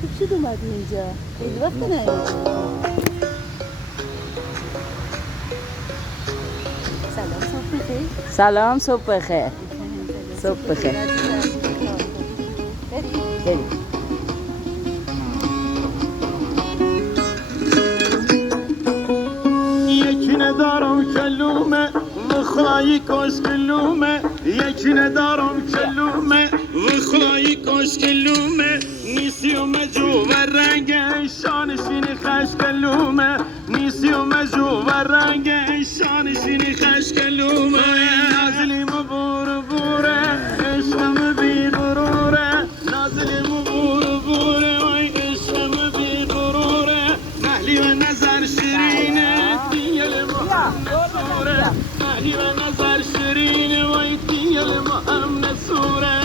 خوب شد اومدی اینجا. خیلی وقت نیومدی. سلام صبح بخیر. سلام صبح بخیر. صبح بخیر. بریم. یکی ندارم کلومه و خدایی کاش کلومه یکی ندارم کلومه و خدایی کاش کلومه نیسی و مجو و رنگ شانشین خش کلومه نیسی و مجو و رنگ شانشین خش کلومه نازلیم و بور بوره عشقم بی غروره نازلیم و بور بوره وای عشقم بی غروره محلی و نظر شیرینه محلی و نظر شیرینه وای دیل ما هم نسوره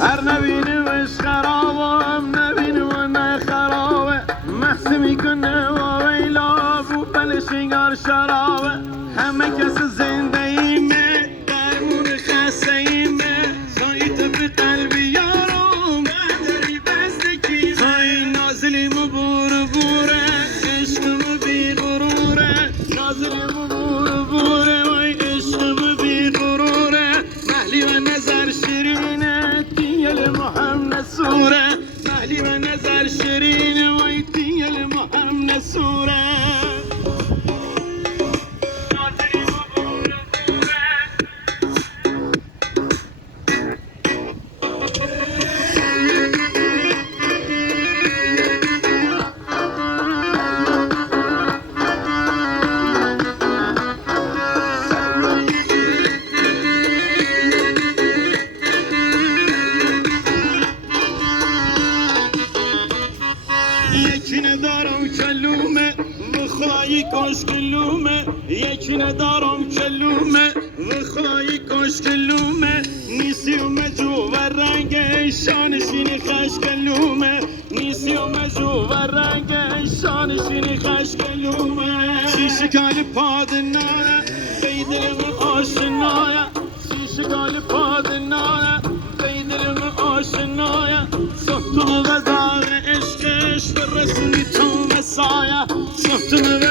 هر نبینمش خرابه هم نبینم و نه خرابه محض میکنه و ویلا بو بلشنگار شرابه همه کس زنده ایمه درمون خسته ایمه سایت به قلبی یارم داری بستکی خواهی نازلیم و بور بوره عشقم بی غروره نازلیم و بور بوره وای عشقم بی غروره محلی و نظر شیرینه دیل ما هم نسوره محلی و نظر شیرینه وای دیل ما هم نسوره یکی ندارم کلومه و خدایی کاش کلومه یکی ندارم کلومه و خدایی کاش کلومه نیسی و مجو و رنگ شانشین خش کلومه نیسی و مجو و رنگ شانشین خش کلومه شیشگال پادناره بیدلم آشنایا شیشگال پادناره بیدلم آشنایا صحتم و داغ عشقش برسونی تو مسایا صحتم